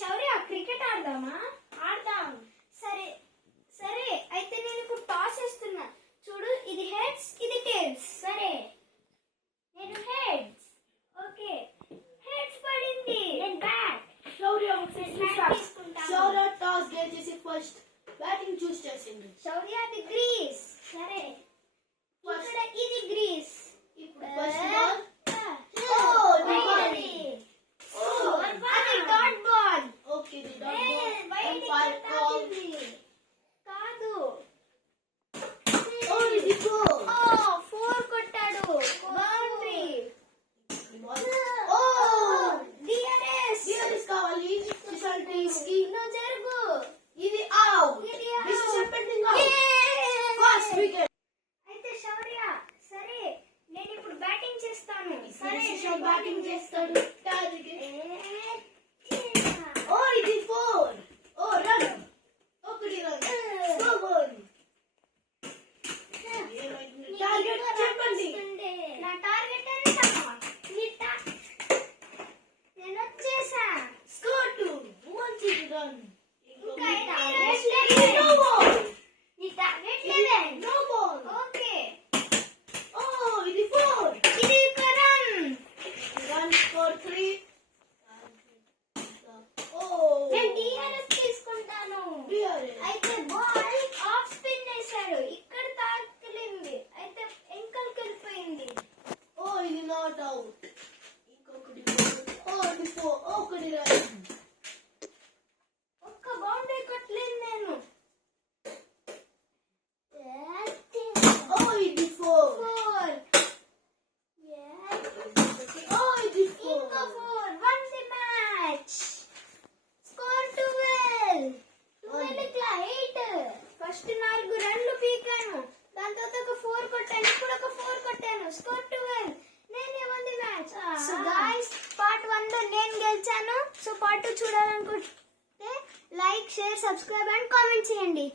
శౌర్య cricket ఆడదామా? ఆడదాం. సరే సరే అయితే నేను ఇప్పుడు టాస్ వేస్తున్నా. చూడు, ఇది హెడ్స్, ఇది టేల్స్. సరే, నేను హెడ్స్. ఓకే, హెడ్స్ పడింది. నేను బ్యాట్. శౌర్య తీసుకుంటాను. శౌర్య టాస్ గెలిచేసి ఫస్ట్ బ్యాటింగ్ చూస్ చేసింది. శౌర్య అది గ్రీస్. సరే, ఇక్కడ ఇది గ్రీస్. ఇప్పుడు ఫస్ట్ బాల్ అది dot ball. Okay, the dot ball కాదు. ఓ ఇది గోల్. ఫోర్ కొట్టాడు. బౌండరీ. ఓ డిఆర్ఎస్. డిఆర్ఎస్ కావాలి స్పెషాలిటీస్ కి. నువ్వు జరుగు. ఇది out. This is happening out. First wicket. అయితే శౌర్య, సరే నేను ఇప్పుడు బ్యాటింగ్ చేస్తాను. సరే, శౌర్య బ్యాటింగ్ చేస్తాడు. ఓ ఇది 4. ఓ రన్. ఒకటి రన్. So goal. టార్గెట్ చెప్పండి. నా టార్గెట్ ఎంత? నేను వచ్చేసా. స్కోర్ 2. మంచి రన్. ఇంకా నో బాల్. నీ టార్గెట్ 11. No ball. ఓకే. ఓ ఇది 4. ఇది ఒక రన్. Run score 3. ఓ నేను డిఆర్ఎస్ తీసుకుంటాను. డిఆర్ఎస్. అయితే బాల్ ఆఫ్ స్పిన్ వేశాడు. ఇక్కడ తాకిలింది. అయితే ఎంకల్కి వెళ్ళిపోయింది. ఓ ఇది నాట్ అవుట్. ఇంకొకటి. ఓ ఇది 4. ఒకటి రన్. ఒక్క బౌండరీ కొట్టలేదు నేను. ఓ ఇది 4. 4. ఓ ఇది 4. ఇంకో 4. One the match. స్కోర్ 12. 12 ఇట్లా 8. ఫస్ట్ 4 రన్లు పీకాను. దాని తర్వాత ఒక 4 కొట్టాను. ఇప్పుడు ఒక 4 కొట్టాను. స్కోర్ 12. నేనే one the match. So guys, part 1 లో నేను గెలిచాను. సో పార్ట్ 2 చూడాలనుకుంటే like, share, subscribe and comment చేయండి.